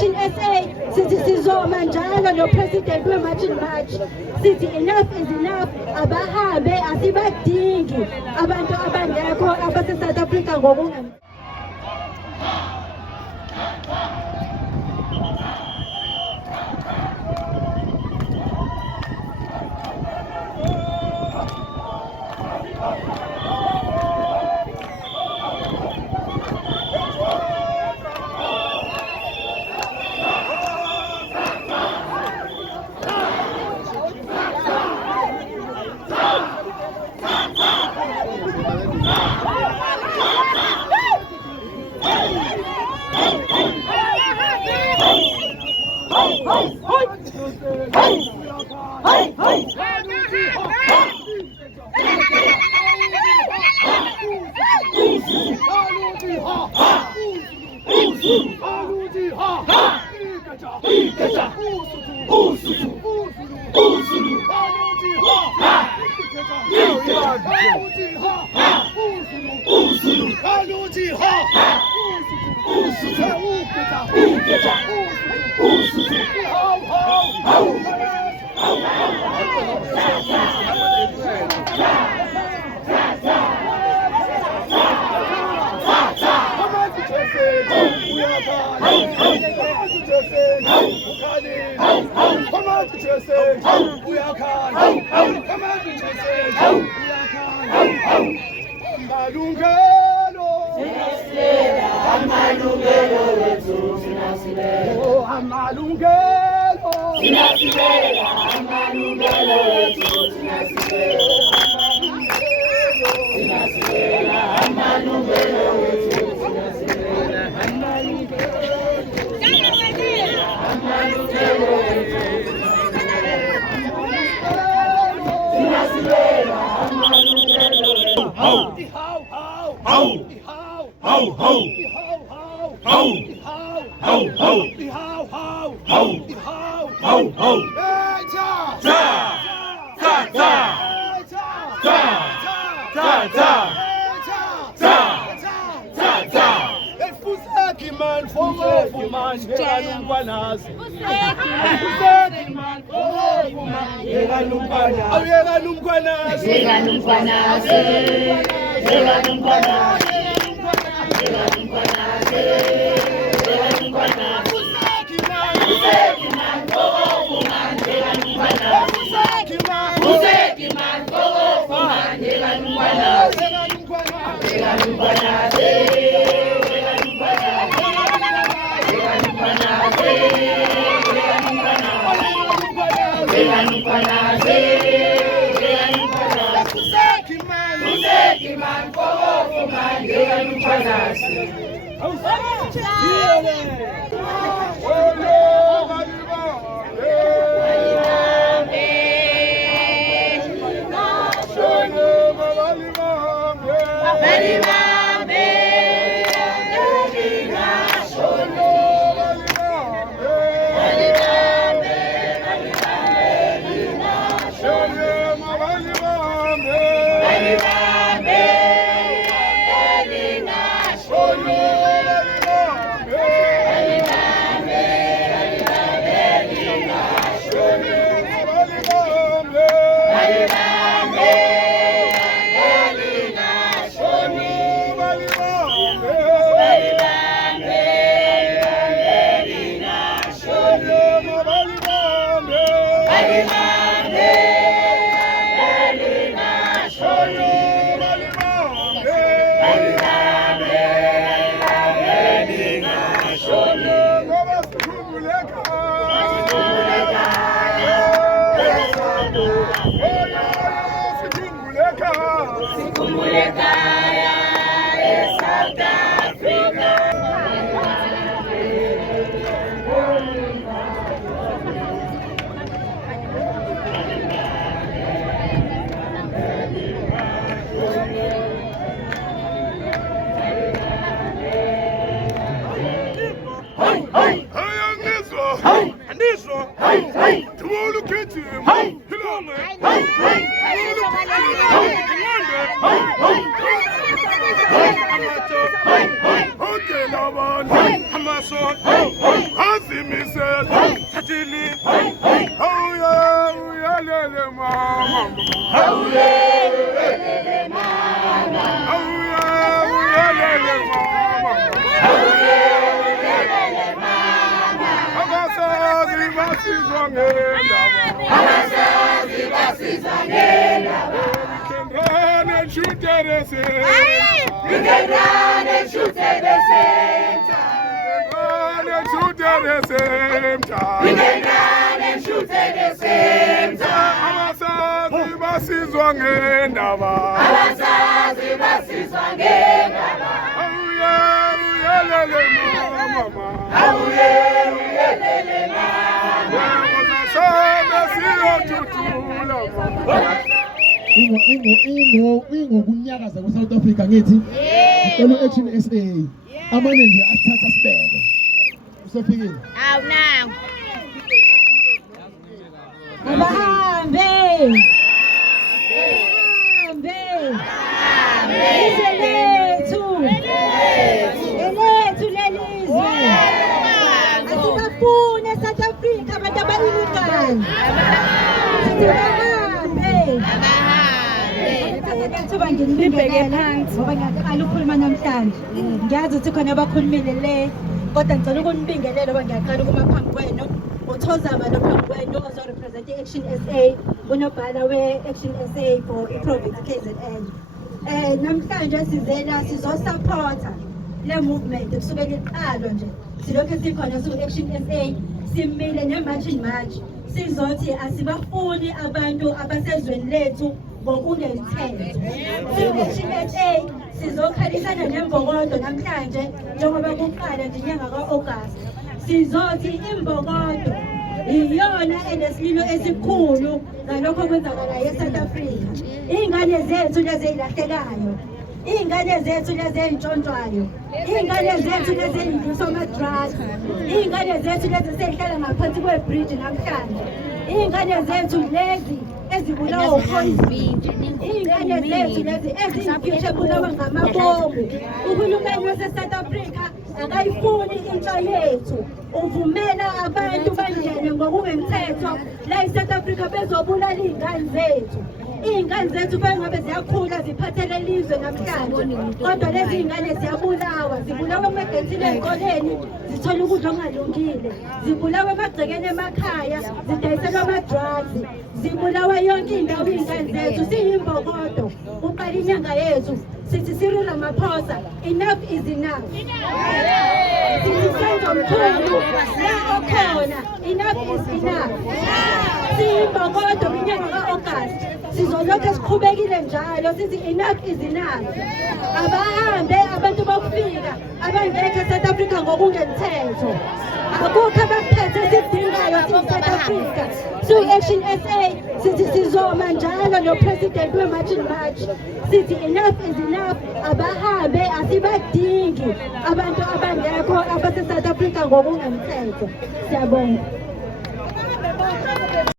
Action SA sithi sizoma njalo no president we March and March sithi enough is enough abahambe asibadingi abantu abangekho abase South Africa ngokungem simisele thathili awuyalele mama awuyalele mama awuyalele mama awuyalele mama abasazi basizwa ngendaba abasazi basizwa ngendaba we can run and shoot at the same time. We can run and shoot at the same time. We can run and shoot at the same time. Abasazi basizwa ngendaba. Abasazi basizwa ngendaba. Awuyalele mama. Awuyalele mama. Abasazi siyotuthula mama. Ingokunyakaza kwe-South Africa ngithi ngicela u-Action SA amanye nje asithatha sibeke usofikile Nangu abahambe ilizwe lethu lelizwe asibafune e-South Africa abantu abayilingani sithi bahambe Thuba nginibingelele ngoba ngiyaqala ukukhuluma namhlanje. Ngiyazi ukuthi khona abakhulumile le kodwa ngicela ukunibingelela ngoba ngiyaqala ukuma phambi kwenu. Uthozama lo phambi kwenu ozorepresent i-Action SA, unobhala we-Action SA for i-Province KZN. Namhlanje sizela sizosupporta le movement kusukela iqalo nje. Silokhu sikhona su-Action SA simile ne-marching march. Sizothi asibafuni abantu abasezweni lethu ngokungemthetho. I-Action SA sizokhalisana nembokodo namhlanje njengoba kuqala nje inyanga ka-August. Sizothi imbokodo iyona enesililo esikhulu ngalokho okwenzakalayo e-South Africa. Iy'ngane zethu lezi ey'lahlekayo, iy'ngane zethu lezi ey'ntshontshwayo, iy'ngane zethu lezi ey'ndliswa ama-drugs, iy'ngane zethu lezi sey'hlala ngaphansi kwe-bridge namhlanje, iy'ngane zethu lezi ezibulawa uphoyizini, iy'ngane zethu lezi eziyimfihlo ebulawa ngamabomu. Uhulumeni wase-South Africa akayifuni intsha yethu, uvumela abantu bangene ngokungemthetho la e-South Africa bezobulala iy'ngane zethu. Iy'ngane zethu bengabe ziyakhula ziphathele ilizwe namhlanje, kodwa lezi iy'ngane ziyabulawa, zibulawa emagetsini ey'koleni, zithola ukudla okungalungile, zibulawa emagcekeni emakhaya, zidayiselwa ama-drugs, zibulawa yonke indawo iy'ngane zethu. Siyimbokodo, uqala inyanga yethu sithi Cyril Ramaphosa, enough is enough. Sithi Senzo Mkhulu la okhona, enough is enough. Siyimbokodo inyanga ka-August sizolokhu siqhubekile njalo sithi enough is enough. Abahambe abantu bokufika abangekho e-South Africa ngokungemthetho. Akukho abakuphethe esidingayo South Africa. Su-Action SA sithi sizoma njalo no-president we-marching march sithi enough is enough. Abahambe asibadingi abantu abangekho abase-South Africa ngokungemthetho. Siyabonga.